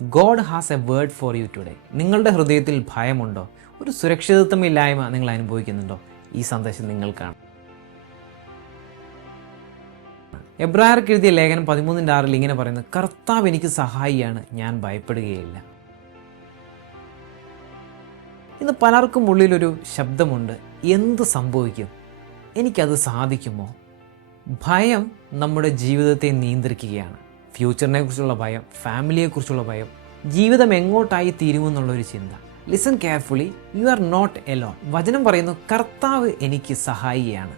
God has A word for you today. നിങ്ങളുടെ ഹൃദയത്തിൽ ഭയമുണ്ടോ? ഒരു സുരക്ഷിതത്വമില്ലായ്മ നിങ്ങൾ അനുഭവിക്കുന്നുണ്ടോ? ഈ സന്ദേശം നിങ്ങൾക്കാണ്. എബ്രായർക്ക് എഴുതിയ ലേഖനം 13:6 ഇങ്ങനെ പറയുന്നു, കർത്താവ് എനിക്ക് സഹായിയാണ്, ഞാൻ ഭയപ്പെടുകയില്ല. ഇന്ന് പലർക്കും ഉള്ളിലൊരു ശബ്ദമുണ്ട്, എന്ത് സംഭവിക്കും, എനിക്കത് സാധിക്കുമോ? ഭയം നമ്മുടെ ജീവിതത്തെ നിയന്ത്രിക്കുകയാണ്. ഫ്യൂച്ചറിനെ കുറിച്ചുള്ള ഭയം, ഫാമിലിയെക്കുറിച്ചുള്ള ഭയം, ജീവിതം എങ്ങോട്ടായി തീരുമെന്നുള്ളൊരു ചിന്ത. Listen carefully, you are not alone. വചനം പറയുന്നു, കർത്താവ് എനിക്ക് സഹായിയാണ്.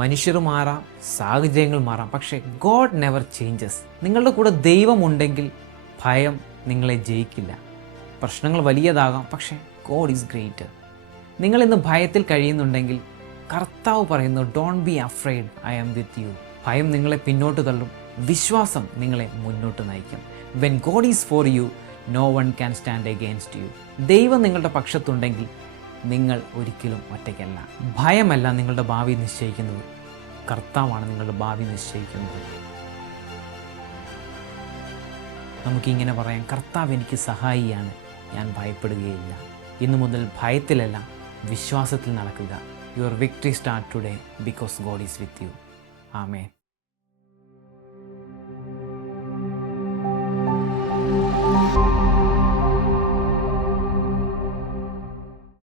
മനുഷ്യർ മാറാം, സാഹചര്യങ്ങൾ മാറാം, പക്ഷേ ഗോഡ് നെവർ ചേഞ്ചസ്. നിങ്ങളുടെ കൂടെ ദൈവമുണ്ടെങ്കിൽ ഭയം നിങ്ങളെ ജയിക്കില്ല. പ്രശ്നങ്ങൾ വലിയതാകാം, പക്ഷേ ഗോഡ് ഈസ് ഗ്രേറ്റർ. നിങ്ങൾ ഇന്ന് ഭയത്തിൽ കഴിയുന്നുണ്ടെങ്കിൽ കർത്താവ് പറയുന്നു, don't be afraid, I am with you. ഭയം നിങ്ങളെ പിന്നോട്ട് തള്ളും, വിശ്വാസം നിങ്ങളെ മുന്നോട്ട് നയിക്കും. When God is for you, no one can stand against you. ദൈവം നിങ്ങളുടെ പക്ഷത്തുണ്ടെങ്കിൽ നിങ്ങൾ ഒരിക്കലും ഒറ്റയ്ക്കല്ല. ഭയമല്ല നിങ്ങളുടെ ഭാവി നിശ്ചയിക്കുന്നത്, കർത്താവാണ് നിങ്ങളുടെ ഭാവി നിശ്ചയിക്കുന്നത്. നമുക്കിങ്ങനെ പറയാം, കർത്താവ് എനിക്ക് സഹായിയാണ്, ഞാൻ ഭയപ്പെടുകയില്ല. ഇന്നു മുതൽ ഭയത്തിലല്ല, വിശ്വാസത്തിൽ നടക്കുക. Your victory start today because God is with you. Amen.